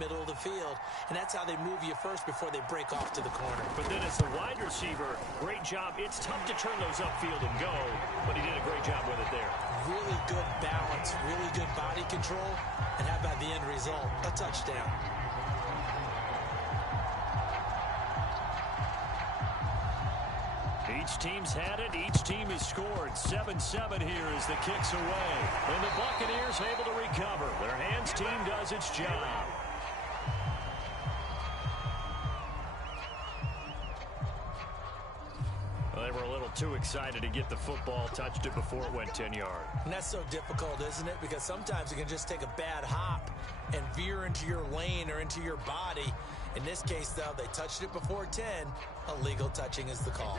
middle of the field, and that's how they move you first before they break off to the corner. But then as the wide receiver, great job. It's tough to turn those upfield and go, but he did a great job with it there. Really good balance, really good body control, and how about the end result? A touchdown. Each team's had it. Each team has scored. 7-7 here as the kick's away. And the Buccaneers able to recover. Their hands team does its job. Well, they were a little too excited to get the football, touched it before it went 10 yards. And that's so difficult, isn't it? Because sometimes you can just take a bad hop and veer into your lane or into your body. In this case, though, they touched it before 10. Illegal touching is the call.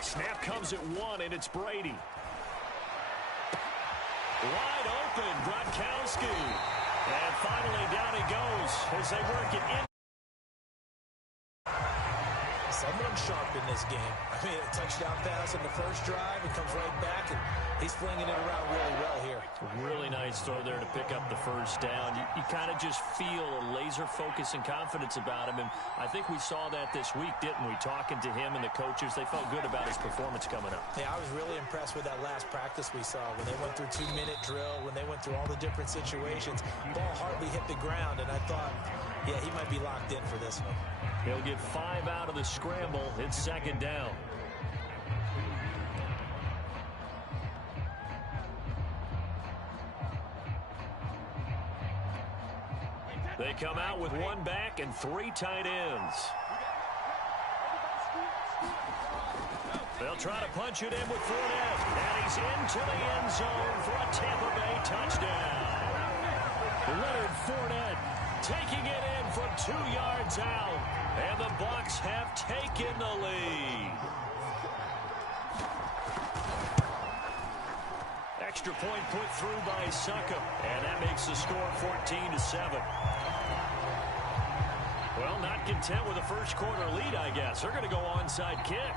Snap comes at 1, and it's Brady. Wide open, Gronkowski. And finally down he goes as they work it in. Someone sharp in this game. I mean, a touchdown pass in the first drive. He comes right back, and he's flinging it around really well here. Really nice throw there to pick up the first down. You kind of just feel a laser focus and confidence about him, and I think we saw that this week, didn't we? Talking to him and the coaches, they felt good about his performance coming up. Yeah, I was really impressed with that last practice we saw when they went through 2-minute drill, when they went through all the different situations. Ball hardly hit the ground, and I thought, yeah, he might be locked in for this one. He'll get 5 out of the scramble. It's second down. They come out with 1 back and 3 tight ends. They'll try to punch it in with Fournette. And he's into the end zone for a Tampa Bay touchdown. Leonard Fournette taking it in from 2 yards out. And the Bucs have taken the lead. Extra point put through by Succop. And that makes the score 14-7. Well, not content with a first quarter lead, I guess. They're going to go onside kick.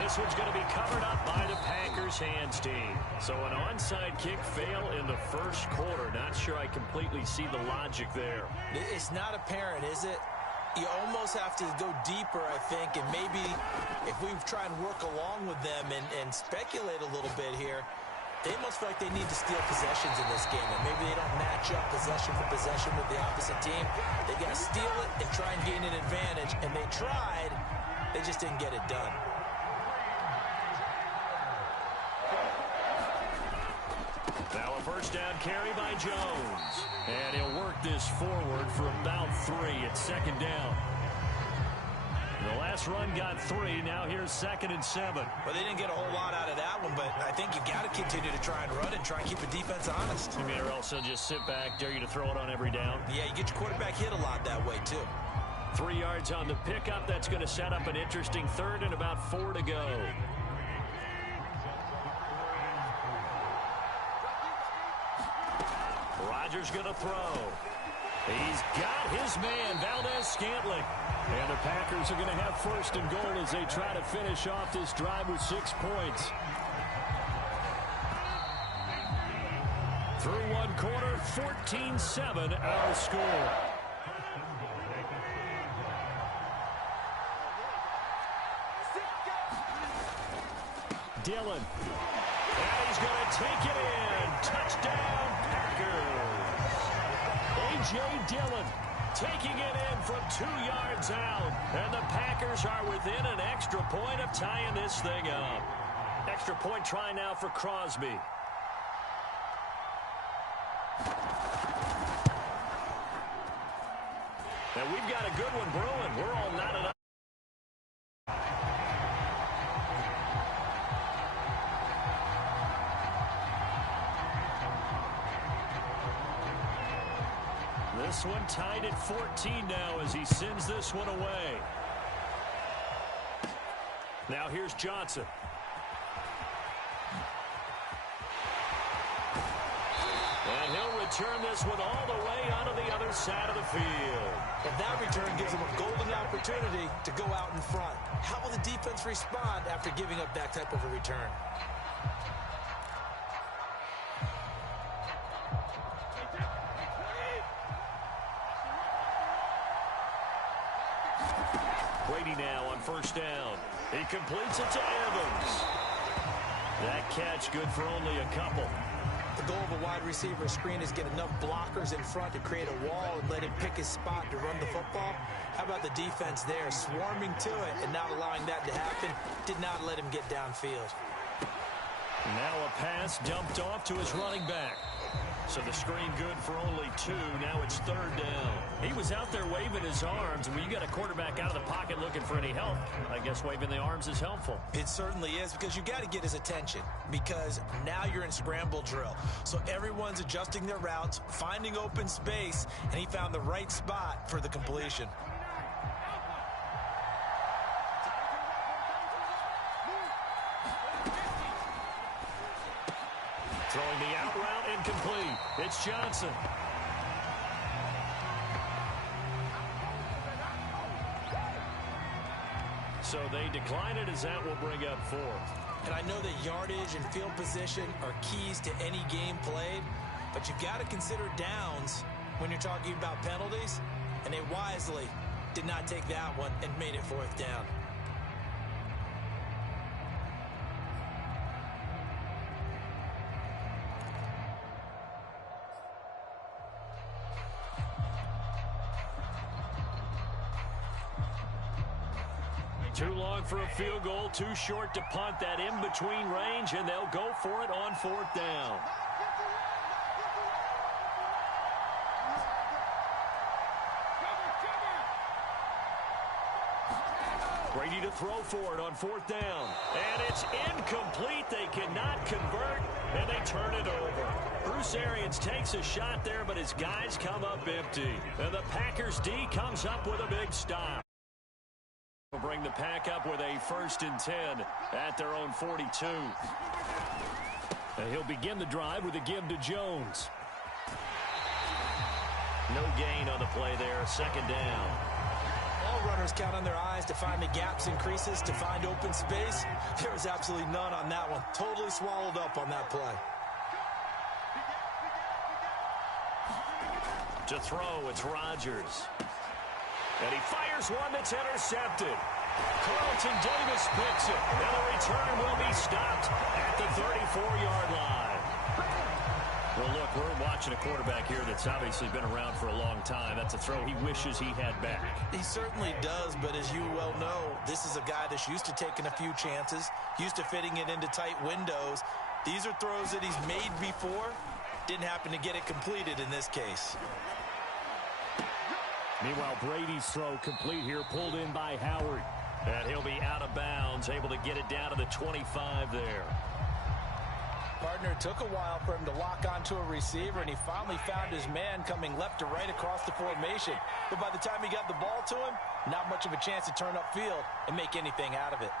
This one's going to be covered up by the Packers hands team. So an onside kick fail in the first quarter. Not sure I completely see the logic there. It's not apparent, is it? You almost have to go deeper, I think, and maybe if we try and work along with them and speculate a little bit here, they almost feel like they need to steal possessions in this game, and maybe they don't match up possession for possession with the opposite team. They got to steal it and try and gain an advantage, and they tried. They just didn't get it done. Now a first down carry by Jones. And he'll work this forward for about 3. It's second down. The last run got 3. Now here's 2nd and 7. Well, they didn't get a whole lot out of that one, but I think you got to continue to try and run and try and keep the defense honest. You mean, or else they'll just sit back, dare you to throw it on every down? Yeah, you get your quarterback hit a lot that way, too. 3 yards on the pickup. That's going to set up an interesting 3rd and about 4 to go. Rodgers going to throw. He's got his man, Valdez-Scantling. And the Packers are going to have 1st and goal as they try to finish off this drive with 6 points. Through 1 quarter, 14-7 our score. Dillon. And he's going to take it in. Touchdown, Packers. A.J. Dillon taking it in from 2 yards out. And the Packers are within an extra point of tying this thing up. Extra point try now for Crosby. And we've got a good one brewing. We're all knotted up. This one tied at 14 now as he sends this one away. Now here's Johnson. And he'll return this one all the way onto the other side of the field. And that return gives them a golden opportunity to go out in front. How will the defense respond after giving up that type of a return? Brady now on first down. He completes it to Evans. That catch good for only a couple. The goal of a wide receiver screen is get enough blockers in front to create a wall and let him pick his spot to run the football. How about the defense there, swarming to it and not allowing that to happen? Did not let him get downfield. Now a pass dumped off to his running back. So the screen good for only 2. Now it's third down. He was out there waving his arms. When you got a quarterback out of the pocket looking for any help, I guess waving the arms is helpful. It certainly is, because you got to get his attention, because now you're in scramble drill. So everyone's adjusting their routes, finding open space, and he found the right spot for the completion. Throwing the out route incomplete. It's Johnson. So they decline it as that will bring up 4th. And I know that yardage and field position are keys to any game played, but you've got to consider downs when you're talking about penalties, and they wisely did not take that one and made it 4th down. Too long for a field goal, too short to punt. That in-between range, and they'll go for it on 4th down. Brady to throw for it on 4th down. And it's incomplete. They cannot convert, and they turn it over. Bruce Arians takes a shot there, but his guys come up empty. And the Packers D comes up with a big stop. Will bring the Pack up with a 1st and 10 at their own 42. And he'll begin the drive with a give to Jones. No gain on the play there. 2nd down. All runners count on their eyes to find the gaps and creases, to find open space. There was absolutely none on that one. Totally swallowed up on that play. To throw, it's Rodgers. And he fires one that's intercepted. Carlton Davis picks it. And the return will be stopped at the 34-yard line. Well, look, we're watching a quarterback here that's obviously been around for a long time. That's a throw he wishes he had back. He certainly does, but as you well know, this is a guy that's used to taking a few chances, used to fitting it into tight windows. These are throws that he's made before. Didn't happen to get it completed in this case. Meanwhile, Brady's throw complete here, pulled in by Howard. And he'll be out of bounds, able to get it down to the 25 there. Partner, it took a while for him to lock onto a receiver, and he finally found his man coming left to right across the formation. But by the time he got the ball to him, not much of a chance to turn upfield and make anything out of it.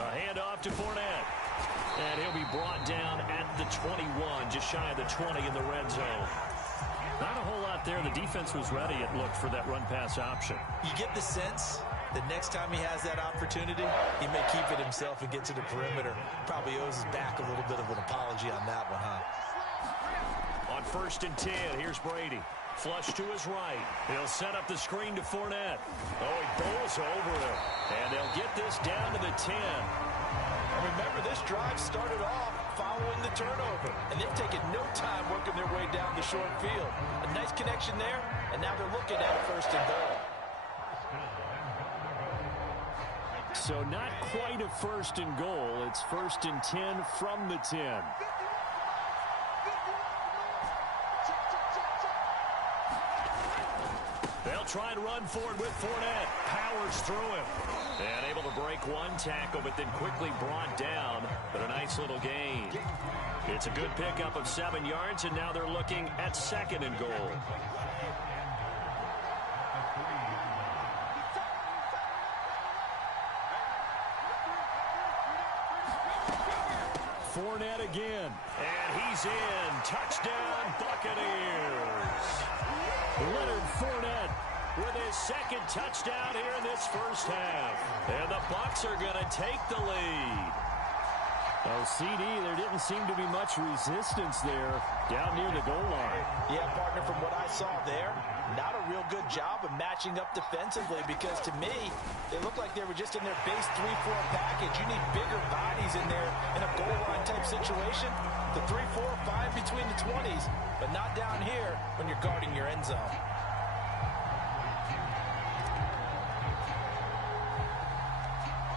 A handoff to Fournette. And he'll be brought down at the 21, just shy of the 20 in the red zone. Not a whole lot there. The defense was ready, it looked, for that run-pass option. You get the sense that next time he has that opportunity, he may keep it himself and get to the perimeter. Probably owes his back a little bit of an apology on that one, huh? On 1st and 10, here's Brady. Flush to his right. He'll set up the screen to Fournette. Oh, he bowls over it. And they'll get this down to the 10. Remember, this drive started off following the turnover, and they've taken no time working their way down the short field. A nice connection there, and now they're looking at a 1st and goal. So not quite a 1st and goal. It's 1st and 10 from the 10. They'll try and run forward with Fournette. Powers through him. And able to break one tackle, but then quickly brought down. But a nice little gain. It's a good pickup of 7 yards, and now they're looking at 2nd and goal. Fournette again. And he's in. Touchdown, Buccaneers. Leonard Fournette with his 2nd touchdown here in this first half. And the Bucs are going to take the lead. Oh, CD, there didn't seem to be much resistance there down near the goal line. Yeah, partner, from what I saw there, not a real good job of matching up defensively, because to me, they looked like they were just in their base 3-4 package. You need bigger bodies in there in a goal line type situation. The 3-4, 5 between the 20s, but not down here when you're guarding your end zone.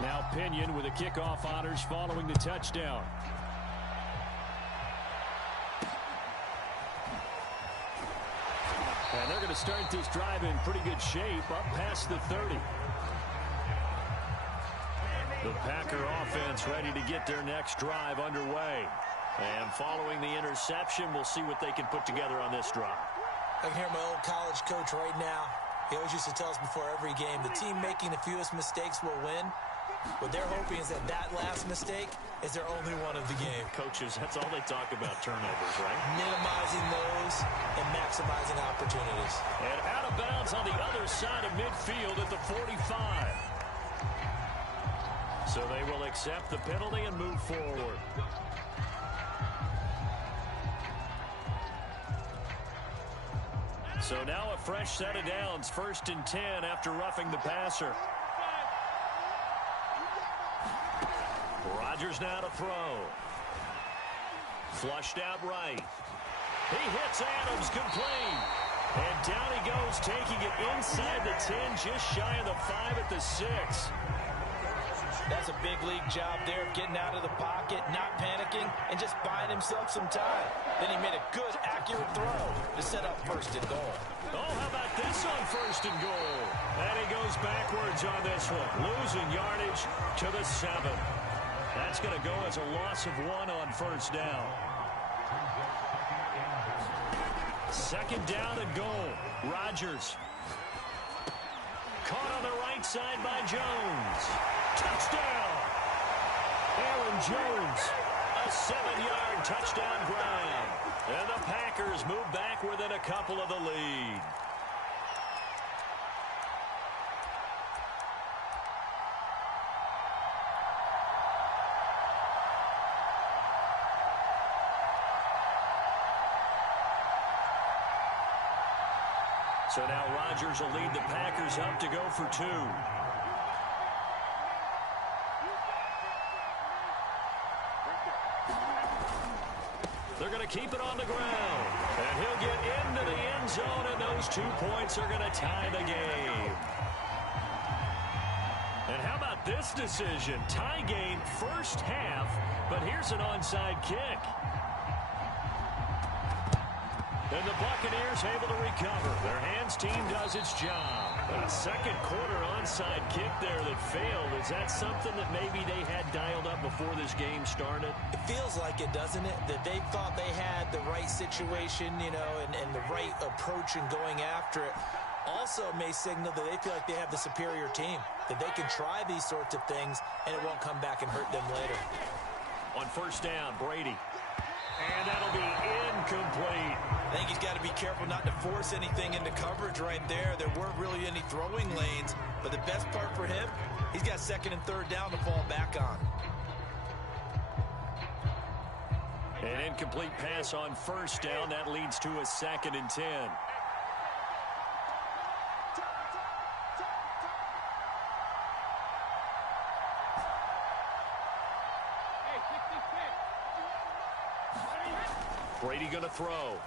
Now Pinion with the kickoff honors following the touchdown. And they're going to start this drive in pretty good shape up past the 30. The Packer offense ready to get their next drive underway. And following the interception, we'll see what they can put together on this drive. I can hear my old college coach right now. He always used to tell us before every game, the team making the fewest mistakes will win. What they're hoping is that that last mistake is their only one of the game. Coaches, that's all they talk about, turnovers, right? Minimizing those and maximizing opportunities. And out of bounds on the other side of midfield at the 45. So they will accept the penalty and move forward. So now a fresh set of downs, 1st and 10 after roughing the passer. Rodgers now to throw. Flushed out right. He hits Adams complete. And down he goes, taking it inside the 10, just shy of the 5 at the 6. That's a big league job there of getting out of the pocket, not panicking, and just buying himself some time. Then he made a good, accurate throw to set up 1st and goal. Oh, how about this on 1st and goal? And he goes backwards on this one, losing yardage to the 7. That's going to go as a loss of 1 on 1st down. 2nd down and goal. Rodgers. Caught on the right side by Jones. Touchdown! Aaron Jones. A 7-yard touchdown grab. And the Packers move back within a couple of the lead. So now Rodgers will lead the Packers up to go for 2. They're going to keep it on the ground. And he'll get into the end zone, and those 2 points are going to tie the game. And how about this decision? Tie game, 1st half, but here's an onside kick. And the Buccaneers able to recover. Their hands team does its job. But a 2nd quarter onside kick there that failed. Is that something that maybe they had dialed up before this game started? It feels like it, doesn't it? That they thought they had the right situation, you know, and the right approach in going after it. Also may signal that they feel like they have the superior team, that they can try these sorts of things and it won't come back and hurt them later. On 1st down, Brady. And that'll be incomplete. I think he's got to be careful not to force anything into coverage right there. There weren't really any throwing lanes, but the best part for him, he's got 2nd and 3rd down to fall back on. An incomplete pass on 1st down. That leads to a 2nd and 10. Brady going to throw.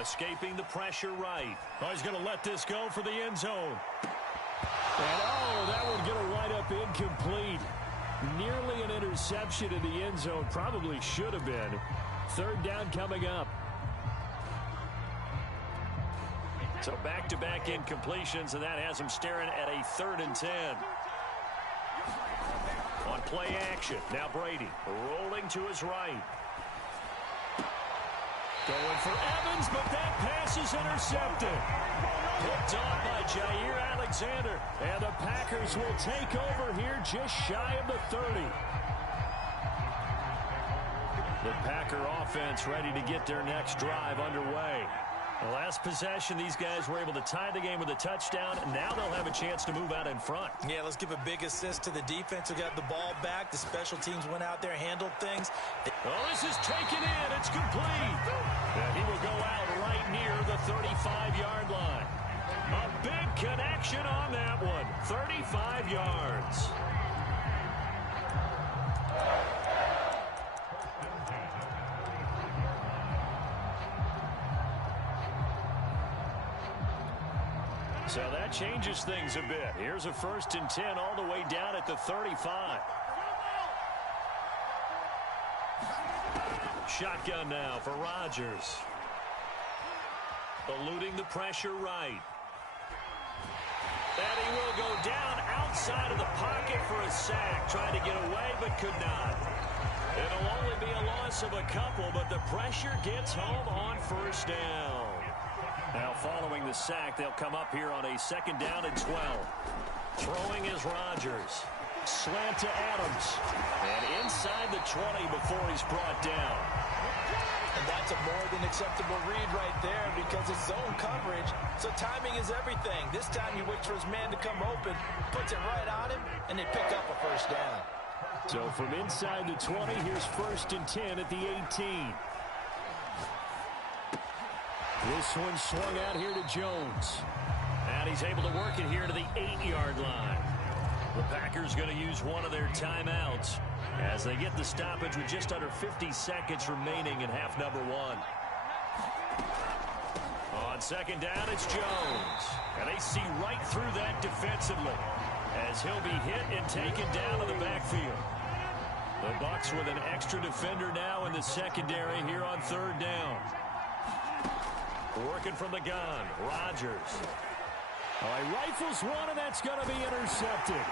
Escaping the pressure right. Oh, he's going to let this go for the end zone. And oh, that one going to wind up incomplete. Nearly an interception in the end zone. Probably should have been. 3rd down coming up. So back-to-back incompletions, and that has him staring at a 3rd and 10. On play action, now Brady rolling to his right. Going for Evans, but that pass is intercepted. Picked off by Jair Alexander, and the Packers will take over here just shy of the 30. The Packer offense ready to get their next drive underway. The last possession, these guys were able to tie the game with a touchdown. Now they'll have a chance to move out in front. Yeah, let's give a big assist to the defense who got the ball back. The special teams went out there, handled things. Oh, this is taken in. It's complete. And he will go out right near the 35-yard line. A big connection on that one. 35 yards. So that changes things a bit. Here's a 1st and 10 all the way down at the 35. Shotgun now for Rodgers. Eluding the pressure right. And he will go down outside of the pocket for a sack. Trying to get away but could not. It'll only be a loss of a couple, but the pressure gets home on 1st down. Now following the sack, they'll come up here on a 2nd down and 12. Throwing is Rodgers. Slant to Adams. And inside the 20 before he's brought down. And that's a more than acceptable read right there because it's zone coverage, so timing is everything. This time he waits for his man to come open, puts it right on him, and they pick up a 1st down. So from inside the 20, here's 1st and 10 at the 18. This one swung out here to Jones. And he's able to work it here to the 8-yard line. The Packers going to use one of their timeouts as they get the stoppage with just under 50 seconds remaining in half number 1. On 2nd down, it's Jones. And they see right through that defensively as he'll be hit and taken down to the backfield. The Bucs with an extra defender now in the secondary here on 3rd down. Working from the gun, Rodgers. Oh, he rifles one, and that's going to be intercepted.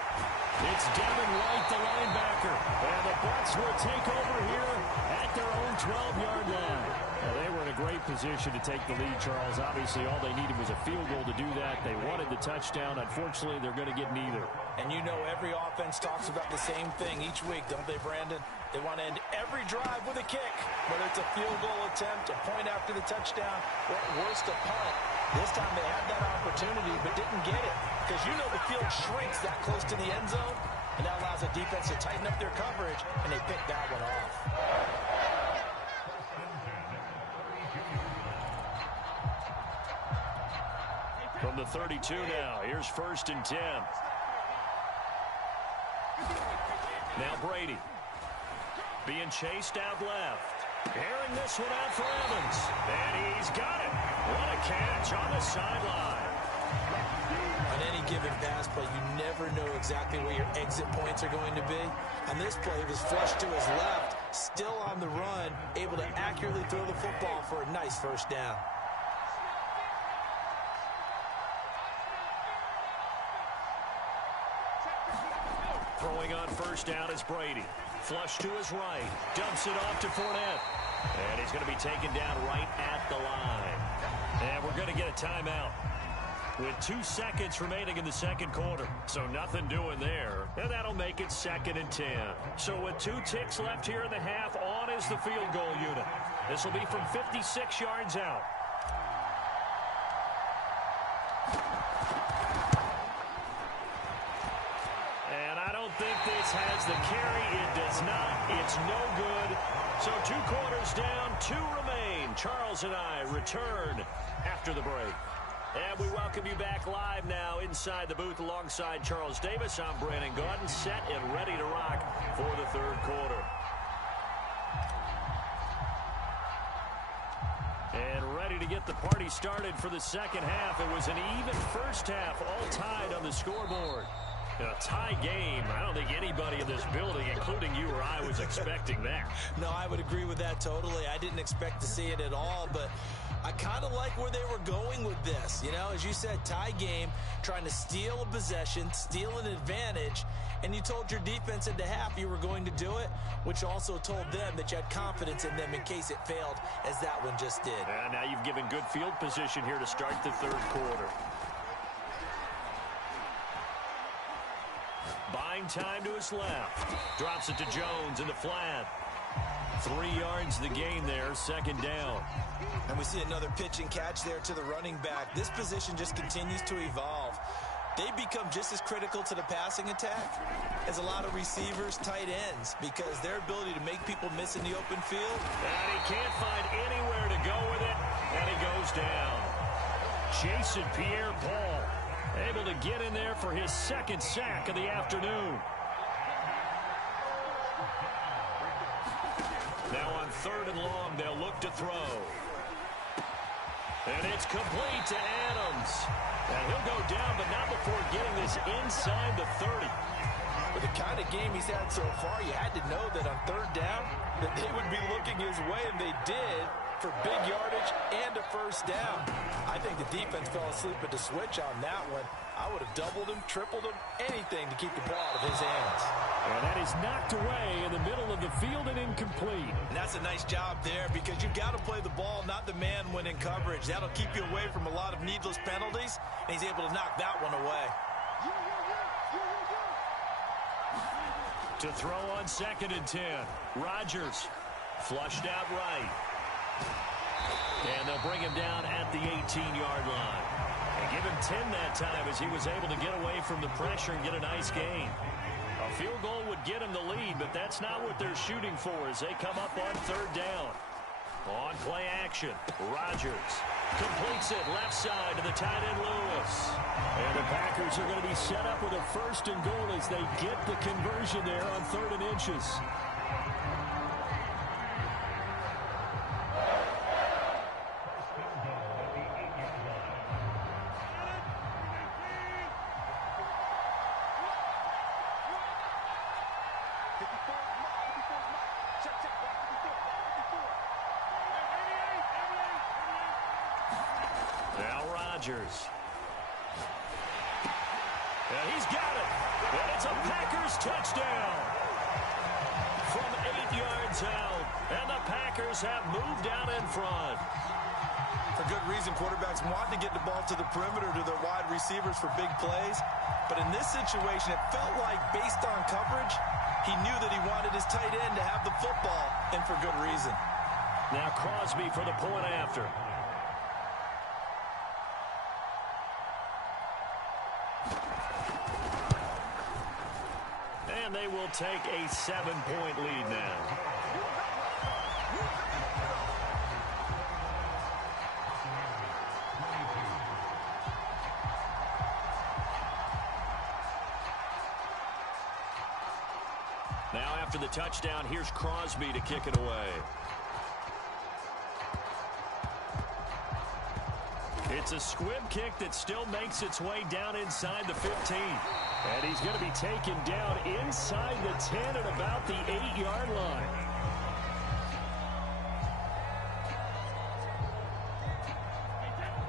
It's Devin White, the linebacker. And the Bucs will take over here at their own 12-yard line. Now, they were in a great position to take the lead, Charles. Obviously, all they needed was a field goal to do that. They wanted the touchdown. Unfortunately, they're going to get neither. And you know every offense talks about the same thing each week, don't they, Brandon? They want to end every drive with a kick, whether it's a field goal attempt, a point after the touchdown, or at worst, a punt. This time they had that opportunity but didn't get it because you know the field shrinks that close to the end zone, and that allows the defense to tighten up their coverage, and they picked that one off. From the 32 now, here's 1st and 10. Now Brady being chased out left. Airing this one out for Evans. And he's got it. What a catch on the sideline. On any given pass play, you never know exactly where your exit points are going to be. On this play, it was flushed to his left, still on the run, able to accurately throw the football for a nice 1st down. Throwing on 1st down is Brady. Flush to his right. Dumps it off to Fournette. And he's going to be taken down right at the line. And we're going to get a timeout with 2 seconds remaining in the 2nd quarter. So nothing doing there. And that'll make it 2nd and 10. So with 2 ticks left here in the half, on is the field goal unit. This will be from 56 yards out. Think this has the carry. It does not. It's no good. So 2 quarters down, 2 remain. Charles and I return after the break. And we welcome you back live now inside the booth alongside Charles Davis. I'm Brandon Gaudin, set and ready to rock for the 3rd quarter. And ready to get the party started for the 2nd half. It was an even 1st half, all tied on the scoreboard. A tie game. I don't think anybody in this building, including you or I, was expecting that. No, I would agree with that totally. I didn't expect to see it at all, but I kind of like where they were going with this. You know, as you said, tie game, trying to steal a possession, steal an advantage, and you told your defense at the half you were going to do it, which also told them that you had confidence in them in case it failed, as that one just did. And now you've given good field position here to start the third quarter. Buying time to his left. Drops it to Jones in the flat. 3 yards the gain there, second down. And we see another pitch and catch there to the running back. This position just continues to evolve. They become just as critical to the passing attack as a lot of receivers, tight ends, because their ability to make people miss in the open field. And he can't find anywhere to go with it, and he goes down. Jeson Pierre-Paul able to get in there for his second sack of the afternoon. Now on 3rd and long, they'll look to throw. And it's complete to Adams. And he'll go down, but not before getting this inside the 30. With the kind of game he's had so far, you had to know that on 3rd down, that they would be looking his way, and they did, for big yardage and a first down. I think the defense fell asleep at the switch on that one. I would have doubled him, tripled him, anything to keep the ball out of his hands. And that is knocked away in the middle of the field and incomplete. And that's a nice job there, because you've got to play the ball, not the man when in coverage. That'll keep you away from a lot of needless penalties, and he's able to knock that one away. To throw on 2nd and 10. Rodgers flushed out right. And they'll bring him down at the 18-yard line. And give him 10 that time as he was able to get away from the pressure and get a nice gain. A field goal would get him the lead, but that's not what they're shooting for as they come up on 3rd down. On play action, Rodgers completes it left side to the tight end Lewis. And the Packers are going to be set up with a 1st and goal as they get the conversion there on 3rd and inches. Rodgers. And he's got it. And it's a Packers touchdown. From 8 yards out. And the Packers have moved out in front. For good reason, quarterbacks want to get the ball to the perimeter to their wide receivers for big plays. But in this situation, it felt like, based on coverage, he knew that he wanted his tight end to have the football, and for good reason. Now Crosby for the point after. And they will take a 7-point lead now. Now after the touchdown, here's Crosby to kick it away. It's a squib kick that still makes its way down inside the 15. And he's going to be taken down inside the 10 at about the 8-yard line.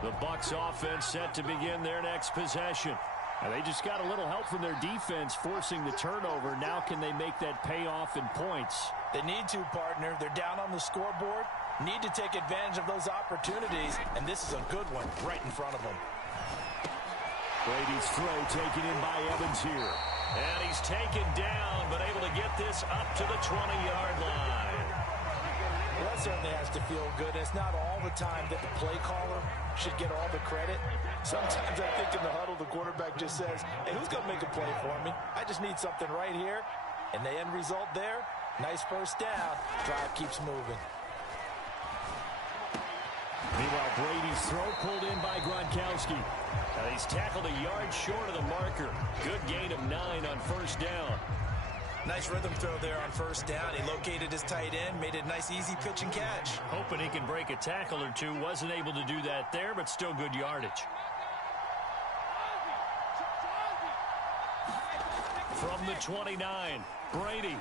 The Bucs offense set to begin their next possession. And they just got a little help from their defense forcing the turnover. Now can they make that pay off in points? They need to, partner. They're down on the scoreboard. Need to take advantage of those opportunities. And this is a good one right in front of them. Brady's throw taken in by Evans here. And he's taken down, but able to get this up to the 20-yard line. Well, that certainly has to feel good. It's not all the time that the play caller should get all the credit. Sometimes I think in the huddle, the quarterback just says, hey, who's going to make a play for me? I just need something right here. And the end result there, nice first down. Drive keeps moving. Meanwhile, Brady's throw pulled in by Gronkowski. Now he's tackled a yard short of the marker. Good gain of 9 on first down. Nice rhythm throw there on first down. He located his tight end, made it a nice, easy pitch and catch. Hoping he can break a tackle or two. Wasn't able to do that there, but still good yardage. From the 29, Brady.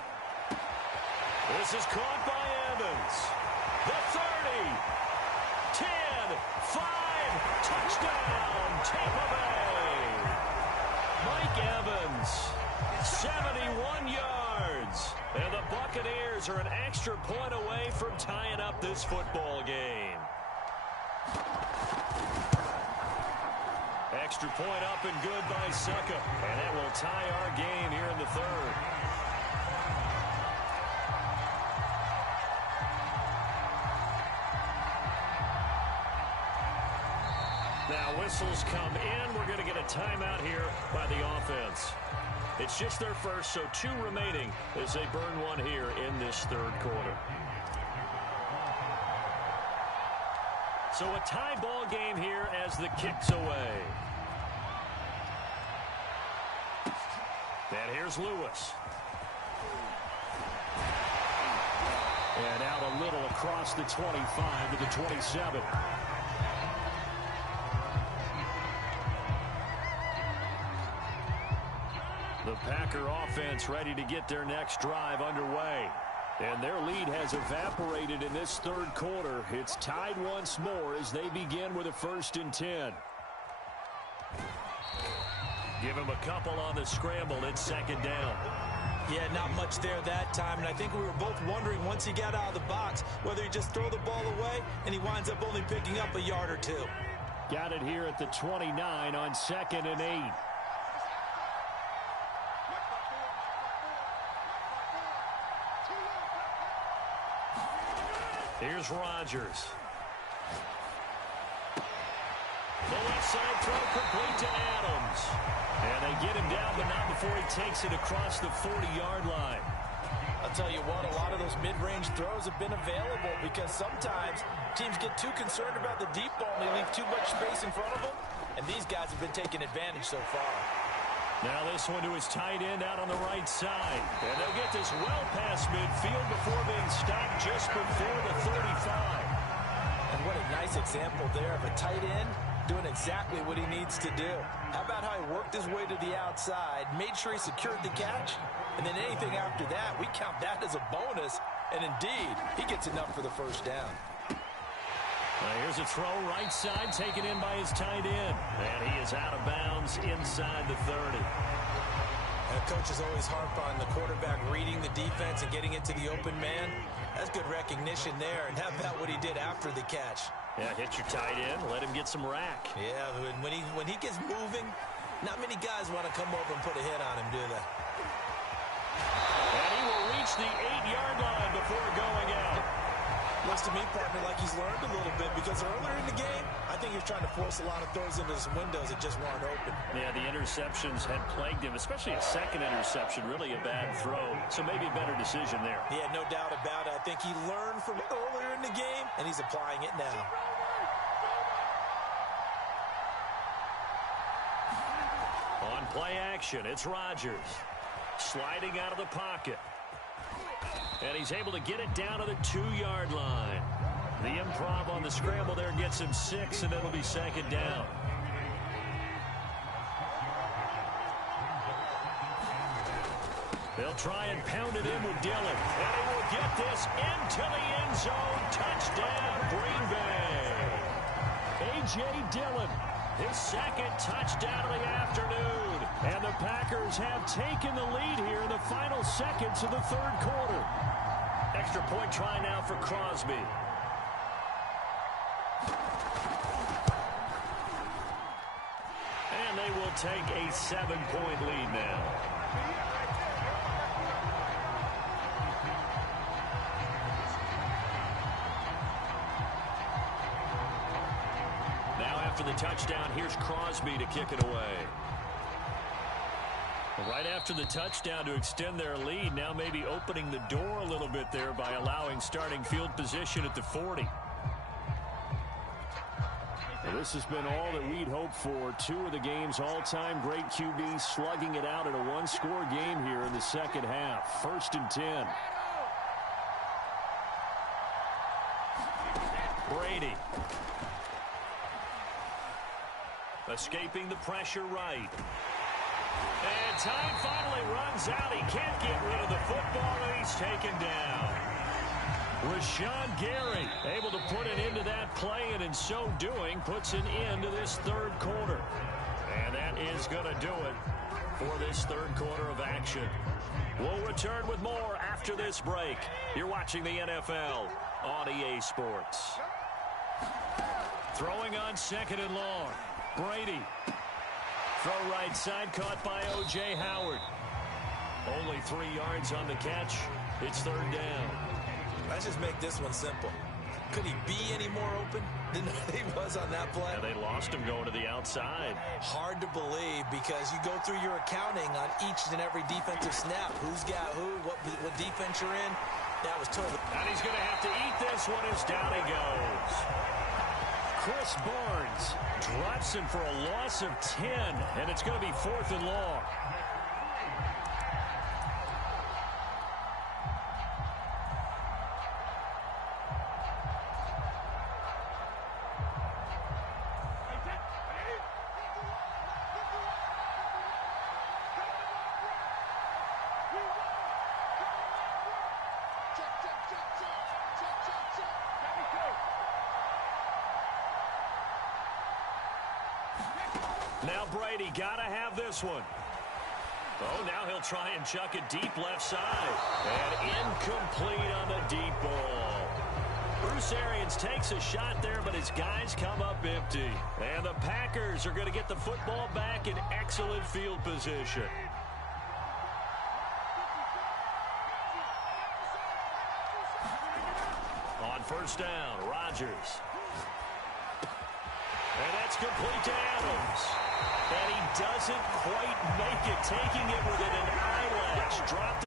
This is caught by Evans. The 30, 10, Touchdown, Tampa Bay. Mike Evans, 71 yards. And the Buccaneers are an extra point away from tying up this football game. Extra point up and good by Succa. And that will tie our game here in the third. Now whistles come in. We're going to get a timeout here by the offense. It's just their first, so 2 remaining as they burn one here in this third quarter. So a tie ball game here as the kick's away. And here's Lewis. And out a little across the 25 to the 27. The Packer offense ready to get their next drive underway. And their lead has evaporated in this third quarter. It's tied once more as they begin with a 1st and 10. Give him a couple on the scramble. It's 2nd down. Yeah, not much there that time. And I think we were both wondering once he got out of the box whether he just throw the ball away and he winds up only picking up a yard or 2. Got it here at the 29 on 2nd and 8. Here's Rodgers. The left side throw complete to Adams. And they get him down, but not before he takes it across the 40-yard line. I'll tell you what, a lot of those mid-range throws have been available because sometimes teams get too concerned about the deep ball and they leave too much space in front of them. And these guys have been taking advantage so far. Now this one to his tight end out on the right side. And they'll get this well past midfield before being stopped just before the 35. And what a nice example there of a tight end doing exactly what he needs to do. How about how he worked his way to the outside, made sure he secured the catch, and then anything after that, we count that as a bonus. And indeed, he gets enough for the 1st down. Here's a throw right side taken in by his tight end. And he is out of bounds inside the 30. Coaches always harp on the quarterback reading the defense and getting it to the open man. That's good recognition there. And how about what he did after the catch? Yeah, hit your tight end, let him get some rack. Yeah, when he gets moving, not many guys want to come over and put a hit on him, do they? And he will reach the 8-yard line before going out. Looks to me, partner, like he's learned a little bit because earlier in the game, I think he was trying to force a lot of throws into some windows that just weren't open. Yeah, the interceptions had plagued him, especially a second interception, really a bad throw. So maybe a better decision there. Yeah, no doubt about it. I think he learned from earlier in the game, and he's applying it now. On play action, it's Rodgers. Sliding out of the pocket. And he's able to get it down to the 2-yard line. The improv on the scramble there gets him 6, and it'll be 2nd down. They'll try and pound it in with Dillon. And he will get this into the end zone. Touchdown, Green Bay. A.J. Dillon, his 2nd touchdown of the afternoon. And the Packers have taken the lead here in the final seconds of the third quarter. Extra point try now for Crosby. And they will take a 7-point lead now. Now after the touchdown, here's Crosby to kick it away. Right after the touchdown to extend their lead, now maybe opening the door a little bit there by allowing starting field position at the 40. Well, this has been all that we'd hoped for. 2 of the game's all-time great QBs slugging it out in a one-score game here in the second half. 1st and 10. Brady. Escaping the pressure right. And time finally runs out. He can't get rid of the football, and he's taken down. Rashawn Gary able to put an end to that play, and in so doing puts an end to this third quarter. And that is going to do it for this third quarter of action. We'll return with more after this break. You're watching the NFL on EA Sports. Throwing on second and long. Brady. Throw right side, caught by O.J. Howard. Only 3 yards on the catch. It's third down. Let's just make this one simple. Could he be any more open than he was on that play? Yeah, they lost him going to the outside. Hard to believe because you go through your accounting on each and every defensive snap. Who's got who, what defense you're in. That was total. And he's going to have to eat this one as down he goes. Chris Barnes drops him for a loss of 10, and it's going to be 4th and long. Now Brady got to have this one. Oh, now he'll try and chuck it deep left side. And incomplete on the deep ball. Bruce Arians takes a shot there, but his guys come up empty. And the Packers are going to get the football back in excellent field position. On first down, Rodgers. And that's complete to Adams. And he doesn't quite make it, taking it within an eyelash. Dropped